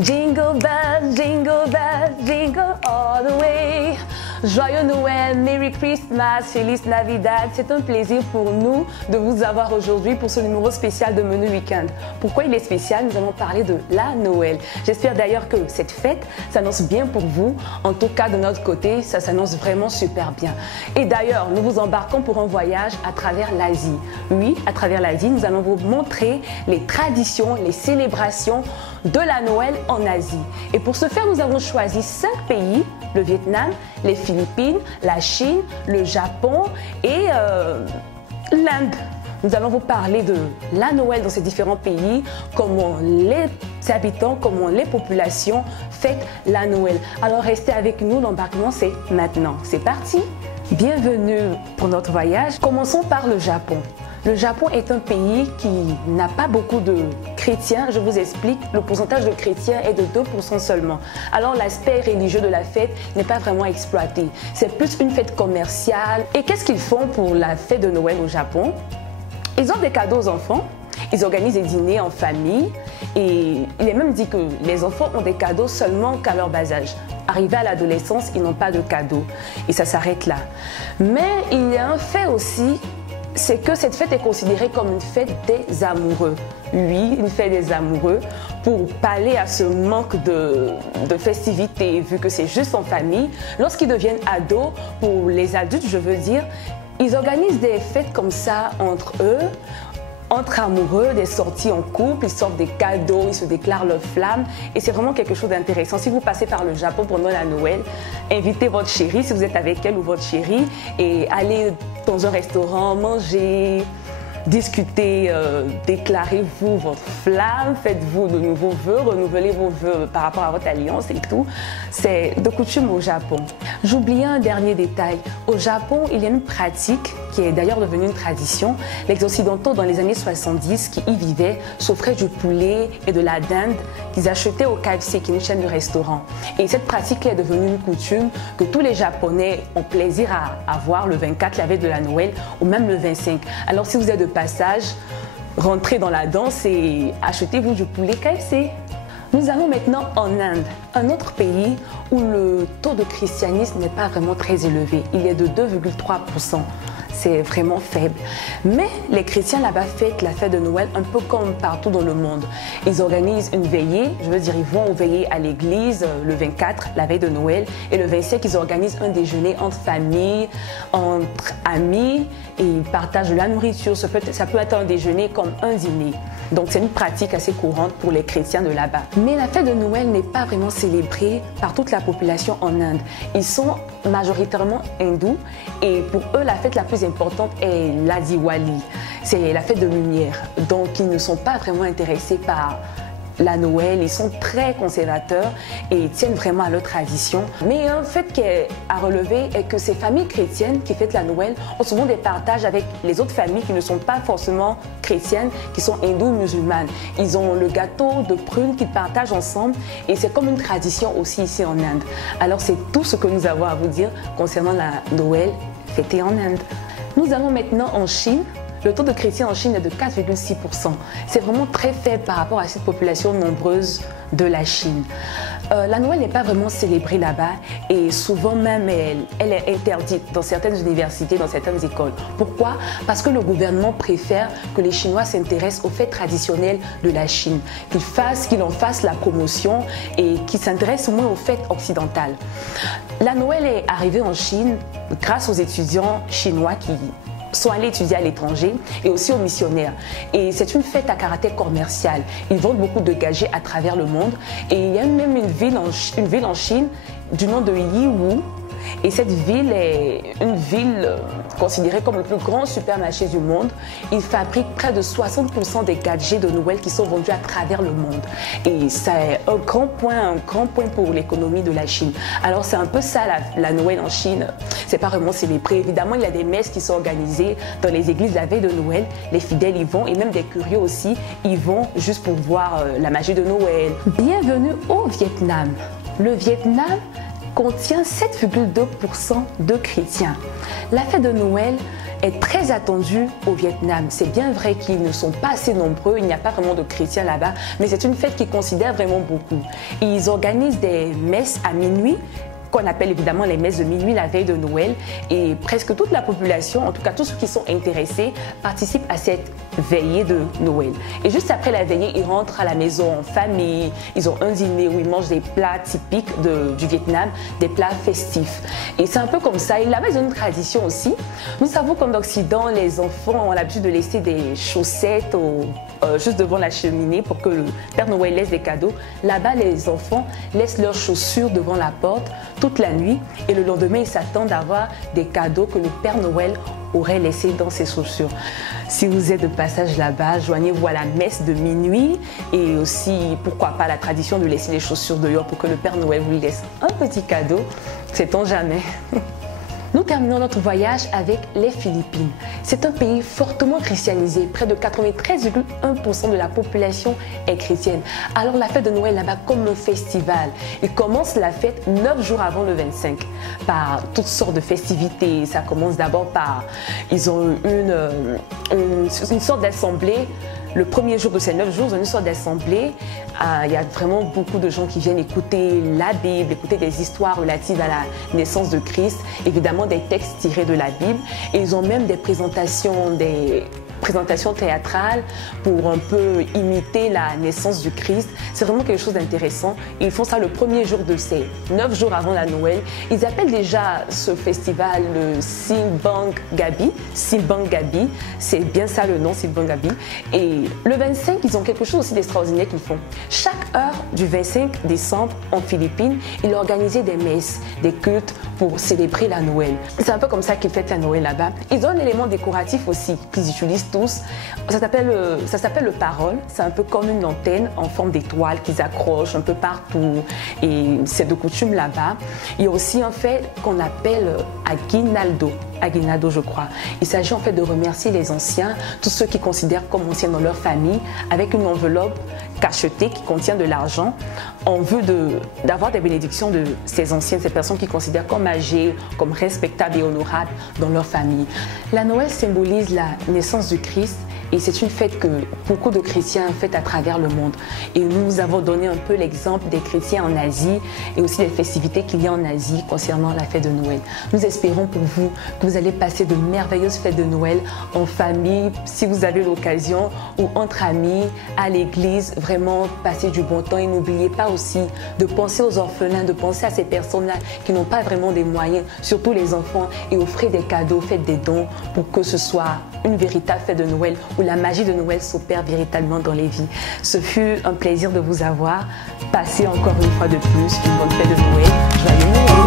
jingle bells, jingle all the way. Joyeux Noël, Merry Christmas, Feliz Navidad. C'est un plaisir pour nous de vous avoir aujourd'hui pour ce numéro spécial de Menu Week-end. Pourquoi il est spécial? Nous allons parler de la Noël. J'espère d'ailleurs que cette fête s'annonce bien pour vous. En tout cas, de notre côté, ça s'annonce vraiment super bien. Et d'ailleurs, nous vous embarquons pour un voyage à travers l'Asie. Oui, à travers l'Asie, nous allons vous montrer les traditions, les célébrations de la Noël en Asie. Et pour ce faire, nous avons choisi 5 pays: le Vietnam, les Philippines, la Chine, le Japon et l'Inde. Nous allons vous parler de la Noël dans ces différents pays, comment les habitants, comment les populations fêtent la Noël. Alors restez avec nous, l'embarquement c'est maintenant. C'est parti! Bienvenue pour notre voyage. Commençons par le Japon. Le Japon est un pays qui n'a pas beaucoup de chrétiens. Je vous explique, le pourcentage de chrétiens est de 2% seulement. Alors l'aspect religieux de la fête n'est pas vraiment exploité. C'est plus une fête commerciale. Et qu'est-ce qu'ils font pour la fête de Noël au Japon? Ils offrent des cadeaux aux enfants. Ils organisent des dîners en famille. Et il est même dit que les enfants ont des cadeaux seulement qu'à leur bas âge. Arrivés à l'adolescence, ils n'ont pas de cadeaux. Et ça s'arrête là. Mais il y a un fait aussi, c'est que cette fête est considérée comme une fête des amoureux. Oui, une fête des amoureux, pour pallier à ce manque de festivité, vu que c'est juste en famille. Lorsqu'ils deviennent ados, pour les adultes, je veux dire, ils organisent des fêtes comme ça entre eux, entre amoureux, des sorties en couple, ils sortent des cadeaux, ils se déclarent leur flamme et c'est vraiment quelque chose d'intéressant. Si vous passez par le Japon pendant la Noël, invitez votre chérie si vous êtes avec elle ou votre chéri et allez dans un restaurant, manger, discutez, déclarez-vous votre flamme, faites-vous de nouveaux vœux, renouvelez vos vœux par rapport à votre alliance et tout. C'est de coutume au Japon. J'oubliais un dernier détail. Au Japon, il y a une pratique qui est d'ailleurs devenue une tradition. Les Occidentaux, dans les années 70, qui y vivaient, s'offraient du poulet et de la dinde qu'ils achetaient au KFC, qui est une chaîne de restaurants. Et cette pratique est devenue une coutume que tous les Japonais ont plaisir à avoir le 24, la veille de la Noël, ou même le 25. Alors si vous êtes de passage, rentrez dans la danse et achetez-vous du poulet KFC. Nous allons maintenant en Inde, un autre pays où le taux de christianisme n'est pas vraiment très élevé. Il est de 2,3%. C'est vraiment faible. Mais les chrétiens là-bas fêtent la fête de Noël un peu comme partout dans le monde. Ils organisent une veillée, je veux dire, ils vont veiller à l'église le 24, la veille de Noël, et le 25, ils organisent un déjeuner entre familles, entre amis, et ils partagent la nourriture. Ça peut être un déjeuner comme un dîner. Donc c'est une pratique assez courante pour les chrétiens de là-bas. Mais la fête de Noël n'est pas vraiment célébrée par toute la population en Inde. Ils sont majoritairement hindous et pour eux la fête la plus importante est la Diwali. C'est la fête de lumière. Donc ils ne sont pas vraiment intéressés par la Noël, ils sont très conservateurs et ils tiennent vraiment à leur tradition. Mais un fait qui est à relever est que ces familles chrétiennes qui fêtent la Noël ont souvent des partages avec les autres familles qui ne sont pas forcément chrétiennes, qui sont hindoues ou musulmanes. Ils ont le gâteau de prunes qu'ils partagent ensemble et c'est comme une tradition aussi ici en Inde. Alors c'est tout ce que nous avons à vous dire concernant la Noël fêtée en Inde. Nous allons maintenant en Chine. Le taux de chrétiens en Chine est de 4,6%. C'est vraiment très faible par rapport à cette population nombreuse de la Chine. La Noël n'est pas vraiment célébrée là-bas et souvent même elle est interdite dans certaines universités, dans certaines écoles. Pourquoi? Parce que le gouvernement préfère que les Chinois s'intéressent aux fêtes traditionnelles de la Chine, qu'ils en fassent la promotion et qu'ils s'intéressent moins aux fêtes occidentales. La Noël est arrivée en Chine grâce aux étudiants chinois qui sont allés étudier à l'étranger et aussi aux missionnaires. Et c'est une fête à caractère commercial. Ils vendent beaucoup de gadgets à travers le monde. Et il y a même une ville en Chine du nom de Yiwu. Et cette ville est une ville considérée comme le plus grand supermarché du monde. Il fabrique près de 60% des gadgets de Noël qui sont vendus à travers le monde. Et c'est un grand point pour l'économie de la Chine. Alors c'est un peu ça la Noël en Chine. C'est pas vraiment célébré. Évidemment, il y a des messes qui sont organisées dans les églises la veille de Noël. Les fidèles y vont et même des curieux aussi y vont juste pour voir la magie de Noël. Bienvenue au Vietnam. Le Vietnam contient 7,2% de chrétiens. La fête de Noël est très attendu au Vietnam. C'est bien vrai qu'ils ne sont pas assez nombreux, il n'y a pas vraiment de chrétiens là-bas, mais c'est une fête qu'ils considèrent vraiment beaucoup. Ils organisent des messes à minuit, qu'on appelle évidemment les messes de minuit la veille de Noël, et presque toute la population, en tout cas tous ceux qui sont intéressés, participent à cette veillée de Noël. Et juste après la veillée, ils rentrent à la maison en famille, ils ont un dîner où ils mangent des plats typiques du Vietnam, des plats festifs. Et c'est un peu comme ça. Et là-bas, ils ont une tradition aussi. Nous savons qu'en Occident, les enfants ont l'habitude de laisser des chaussettes juste devant la cheminée pour que le Père Noël laisse des cadeaux. Là-bas, les enfants laissent leurs chaussures devant la porte toute la nuit et le lendemain, ils s'attendent à avoir des cadeaux que le Père Noël aurait laissés dans ses chaussures. Si vous êtes de passage là-bas, joignez-vous à la messe de minuit et aussi, pourquoi pas, la tradition de laisser les chaussures dehors pour que le Père Noël vous laisse un petit cadeau. Sait-on jamais? Nous terminons notre voyage avec les Philippines. C'est un pays fortement christianisé. Près de 93,1% de la population est chrétienne. Alors la fête de Noël là-bas comme un festival. Ils commencent la fête 9 jours avant le 25 par toutes sortes de festivités. Ça commence d'abord par, ils ont une sorte d'assemblée. Le premier jour de ces 9 jours, une sorte d'assemblée. Il y a vraiment beaucoup de gens qui viennent écouter la Bible, écouter des histoires relatives à la naissance de Christ, évidemment des textes tirés de la Bible. Et ils ont même des présentations théâtrales pour un peu imiter la naissance du Christ. C'est vraiment quelque chose d'intéressant. Ils font ça le premier jour de ces 9 jours avant la Noël. Ils appellent déjà ce festival le Simbang Gabi. Simbang Gabi, c'est bien ça le nom, Simbang Gabi. Et le 25, ils ont quelque chose aussi d'extraordinaire qu'ils font. Chaque heure du 25 décembre en Philippines, ils organisaient des messes, des cultes pour célébrer la Noël. C'est un peu comme ça qu'ils fêtent la Noël là-bas. Ils ont un élément décoratif aussi qu'ils utilisent tous. Ça s'appelle le parole. C'est un peu comme une antenne en forme d'étoile qu'ils accrochent un peu partout. Et c'est de coutume là-bas. Il y a aussi un fait qu'on appelle aguinaldo. Aguinaldo, je crois. Il s'agit en fait de remercier les anciens, tous ceux qui considèrent comme anciens dans leur famille, avec une enveloppe cachetée qui contient de l'argent en vue d'avoir des bénédictions de ces anciens, ces personnes qui considèrent comme âgées, comme respectables et honorables dans leur famille. La Noël symbolise la naissance du Christ. Et c'est une fête que beaucoup de chrétiens fêtent à travers le monde. Et nous avons donné un peu l'exemple des chrétiens en Asie et aussi des festivités qu'il y a en Asie concernant la fête de Noël. Nous espérons pour vous que vous allez passer de merveilleuses fêtes de Noël en famille, si vous avez l'occasion, ou entre amis, à l'église. Vraiment, passer du bon temps. Et n'oubliez pas aussi de penser aux orphelins, de penser à ces personnes-là qui n'ont pas vraiment des moyens, surtout les enfants, et offrez des cadeaux, faites des dons pour que ce soit une véritable fête de Noël où la magie de Noël s'opère véritablement dans les vies. Ce fut un plaisir de vous avoir. Passez encore une fois de plus une bonne fête de Noël. Joyeux Noël!